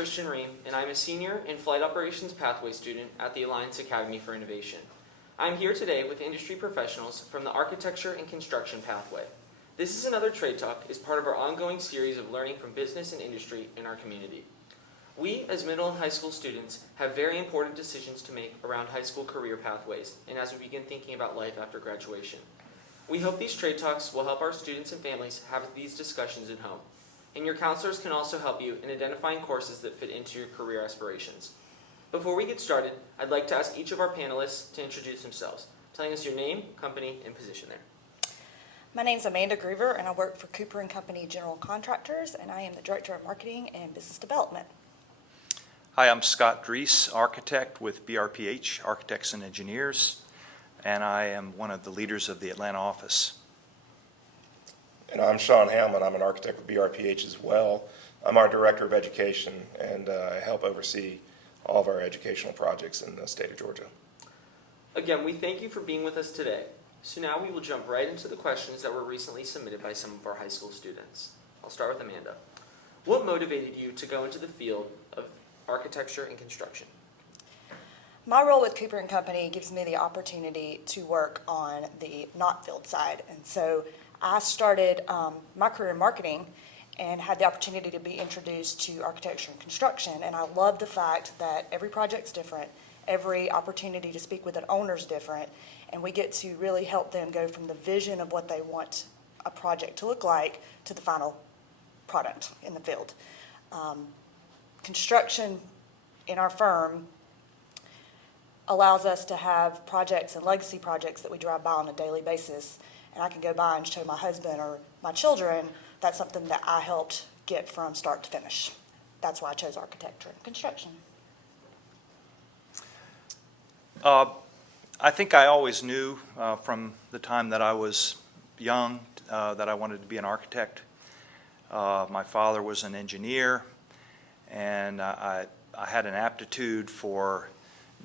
Christian Ream, and I'm a senior and Flight Operations Pathway student at the Alliance Academy for Innovation. I'm here today with industry professionals from the Architecture and Construction Pathway. This is another Trade Talk as part of our ongoing series of learning from business and industry in our community. We, as middle and high school students, have very important decisions to make around high school career pathways and as we begin thinking about life after graduation. We hope these Trade Talks will help our students and families have these discussions at home. And your counselors can also help you in identifying courses that fit into your career aspirations. Before we get started, I'd like to ask each of our panelists to introduce themselves, telling us your name, company, and position there. My name is Amanda Groover, and I work for Cooper & Company General Contractors, and I am the Director of Marketing and Business Development. Hi, I'm Scott Drees, architect with BRPH, Architects and Engineers, and I am one of the leaders of the Atlanta office. And I'm Sean Hamlin. I'm an architect with BRPH as well. I'm our Director of Education, and I help oversee all of our educational projects in the state of Georgia. Again, we thank you for being with us today. So now we will jump right into the questions that were recently submitted by some of our high school students. I'll start with Amanda. What motivated you to go into the field of architecture and construction? My role with Cooper & Company gives me the opportunity to work on the not field side, and so I started my career in marketing and had the opportunity to be introduced to architecture and construction, and I love the fact that every project's different, every opportunity to speak with an owner's different, and we get to really help them go from the vision of what they want a project to look like to the final product in the field. Construction in our firm allows us to have projects and legacy projects that we drive by on a daily basis, and I can go by and show my husband or my children that's something that I helped get from start to finish. That's why I chose architecture and construction. I think I always knew from the time that I was young that I wanted to be an architect. My father was an engineer, and I had an aptitude for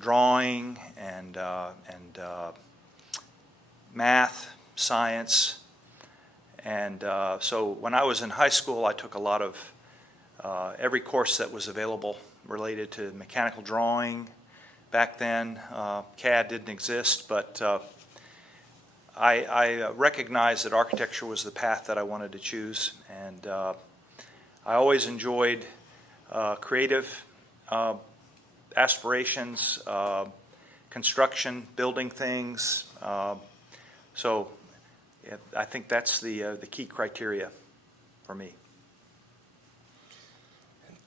drawing and math, science, and so when I was in high school, I took a lot of every course that was available related to mechanical drawing. Back then, CAD didn't exist, but I recognized that architecture was the path that I wanted to choose, and I always enjoyed creative aspirations, construction, building things. So I think that's the key criteria for me.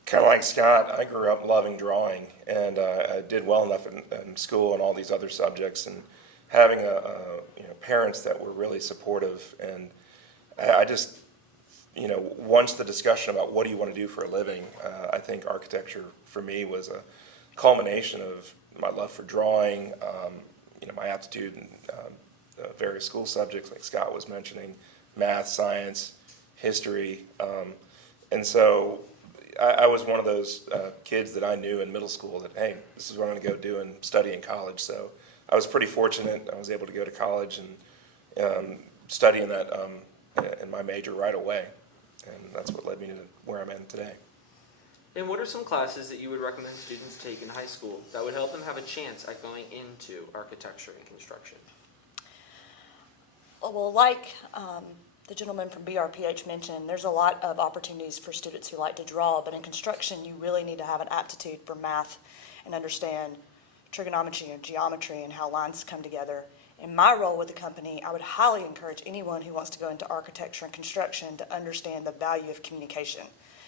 Kind of like Scott, I grew up loving drawing, and I did well enough in school and all these other subjects, and having parents that were really supportive, and I just, once the discussion about what do you want to do for a living, I think architecture for me was a culmination of my love for drawing, my aptitude in various school subjects like Scott was mentioning, math, science, history, and so I was one of those kids that I knew in middle school that, hey, this is what I'm going to go do and study in college. So I was pretty fortunate. I was able to go to college and study in that in my major right away, and that's what led me to where I'm at today. And what are some classes that you would recommend students take in high school that would help them have a chance at going into architecture and construction? Well, like the gentleman from BRPH mentioned, there's a lot of opportunities for students who like to draw, but in construction you really need to have an aptitude for math and understand trigonometry and geometry and how lines come together. In my role with the company, I would highly encourage anyone who wants to go into architecture and construction to understand the value of communication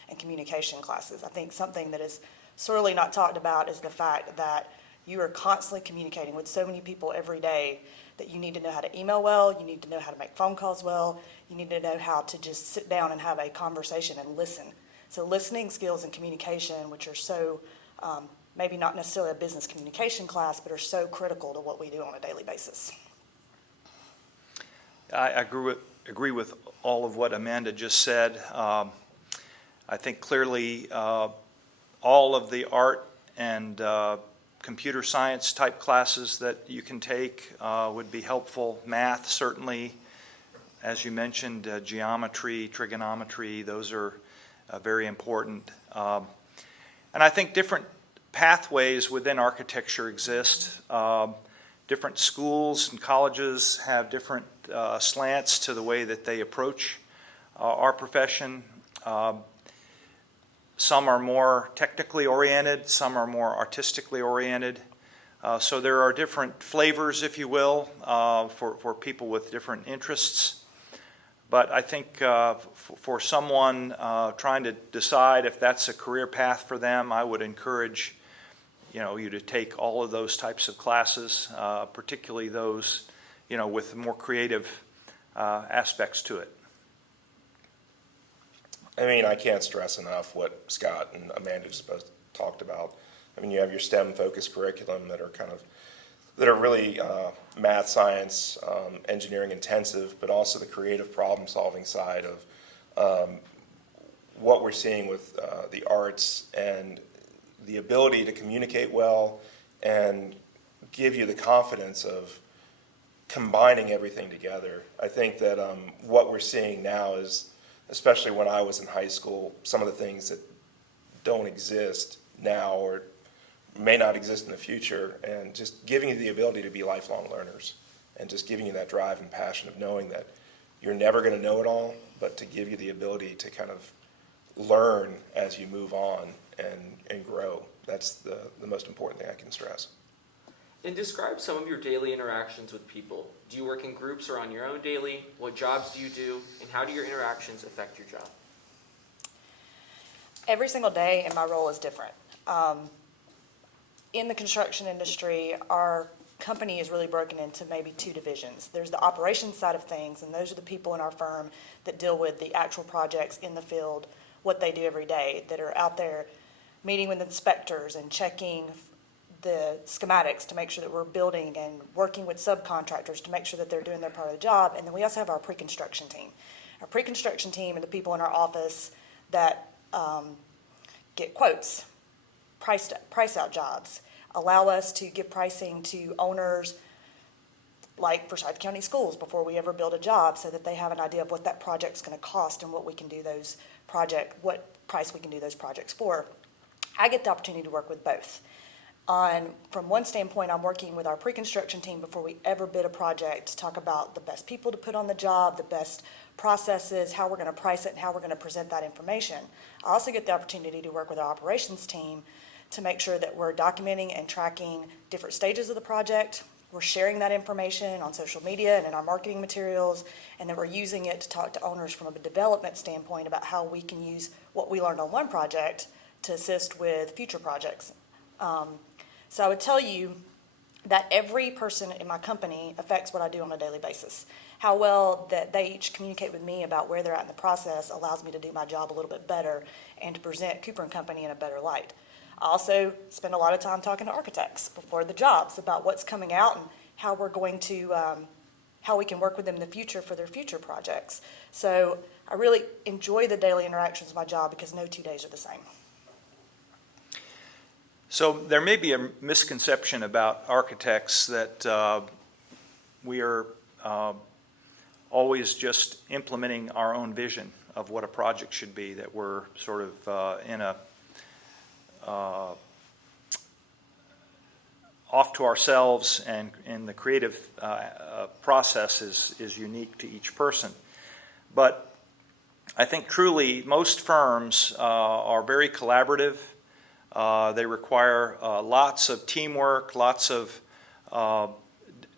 and communication classes. I think something that is sorely not talked about is the fact that you are constantly communicating with so many people every day that you need to know how to email well, you need to know how to make phone calls well, you need to know how to just sit down and have a conversation and listen. So listening skills and communication, which are so, maybe not necessarily a business communication class, but are so critical to what we do on a daily basis. I agree with all of what Amanda just said. I think clearly all of the art and computer science type classes that you can take would be helpful. Math, certainly, as you mentioned, geometry, trigonometry, those are very important. And I think different pathways within architecture exist. Different schools and colleges have different slants to the way that they approach our profession. Some are more technically oriented, some are more artistically oriented. So there are different flavors, if you will, for people with different interests. But I think for someone trying to decide if that's a career path for them, I would encourage you to take all of those types of classes, particularly those with more creative aspects to it. I mean, I can't stress enough what Scott and Amanda just both talked about. I mean, you have your STEM-focused curriculum that are really math, science, engineering intensive, but also the creative problem-solving side of what we're seeing with the arts and the ability to communicate well and give you the confidence of combining everything together. I think that what we're seeing now is, especially when I was in high school, some of the things that don't exist now or may not exist in the future, and just giving you the ability to be lifelong learners and just giving you that drive and passion of knowing that you're never going to know it all, but to give you the ability to kind of learn as you move on and grow. That's the most important thing I can stress. And describe some of your daily interactions with people. Do you work in groups or on your own daily? What jobs do you do? And how do your interactions affect your job? Every single day in my role is different. In the construction industry, our company is really broken into maybe two divisions. There's the operations side of things, and those are the people in our firm that deal with the actual projects in the field, what they do every day, that are out there meeting with inspectors and checking the schematics to make sure that we're building and working with subcontractors to make sure that they're doing their part of the job. And then we also have our pre-construction team. Our pre-construction team are the people in our office that get quotes, price out jobs, allow us to give pricing to owners like Forsyth County Schools before we ever build a job, so that they have an idea of what that project's going to cost and what we can do what price we can do those projects for. I get the opportunity to work with both. From one standpoint, I'm working with our pre-construction team before we ever bid a project to talk about the best people to put on the job, the best processes, how we're going to price it, and how we're going to present that information. I also get the opportunity to work with our operations team to make sure that we're documenting and tracking different stages of the project. We're sharing that information on social media and in our marketing materials, and then we're using it to talk to owners from a development standpoint about how we can use what we learned on one project to assist with future projects. So I would tell you that every person in my company affects what I do on a daily basis. How well that they each communicate with me about where they're at in the process allows me to do my job a little bit better and to present Cooper & Company in a better light. I also spend a lot of time talking to architects before the jobs about what's coming out and how we're going to, how we can work with them in the future for their future projects. So I really enjoy the daily interactions of my job because no 2 days are the same. So there may be a misconception about architects that we are always just implementing our own vision of what a project should be, that we're sort of in a off to ourselves, and the creative process is unique to each person. But I think truly most firms are very collaborative. They require lots of teamwork, lots of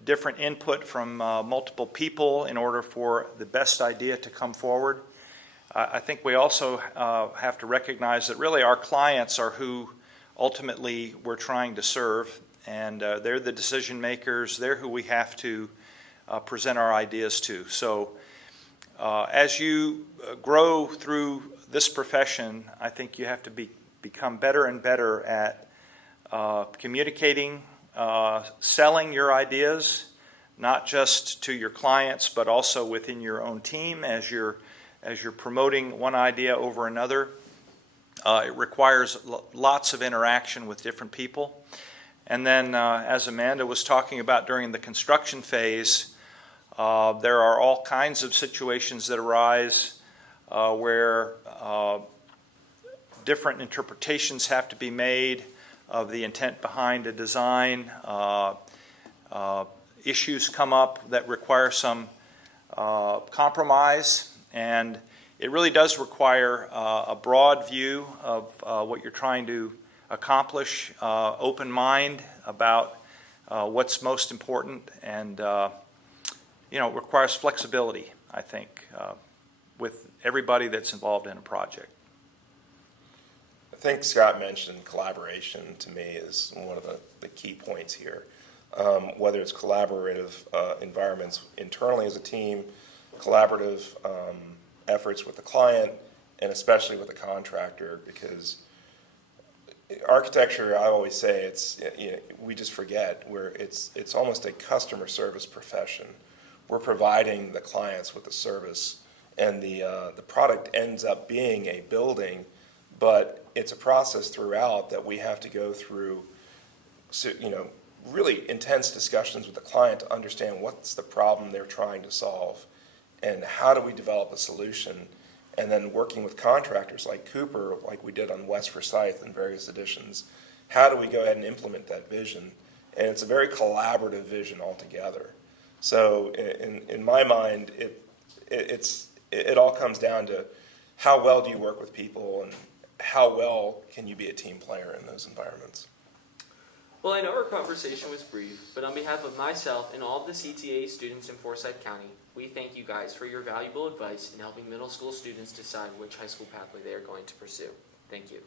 different input from multiple people in order for the best idea to come forward. I think we also have to recognize that really our clients are who ultimately we're trying to serve, and they're the decision makers. They're who we have to present our ideas to. So as you grow through this profession, I think you have to become better and better at communicating, selling your ideas, not just to your clients, but also within your own team as you're promoting one idea over another. It requires lots of interaction with different people. And then, as Amanda was talking about during the construction phase, there are all kinds of situations that arise where different interpretations have to be made of the intent behind a design. Issues come up that require some compromise, and it really does require a broad view of what you're trying to accomplish, open mind about what's most important, and it requires flexibility, I think, with everybody that's involved in a project. I think Scott mentioned collaboration to me is one of the key points here. Whether it's collaborative environments internally as a team, collaborative efforts with the client, and especially with the contractor, because architecture, I always say, we just forget where it's almost a customer service profession. We're providing the clients with the service, and the product ends up being a building, but it's a process throughout that we have to go through, really intense discussions with the client to understand what's the problem they're trying to solve and how do we develop a solution, and then working with contractors like Cooper, like we did on West Forsyth and various editions, how do we go ahead and implement that vision? And it's a very collaborative vision altogether. So in my mind, it all comes down to how well do you work with people and how well can you be a team player in those environments. Well, I know our conversation was brief, but on behalf of myself and all of the CTA students in Forsyth County, we thank you guys for your valuable advice in helping middle school students decide which high school pathway they are going to pursue. Thank you.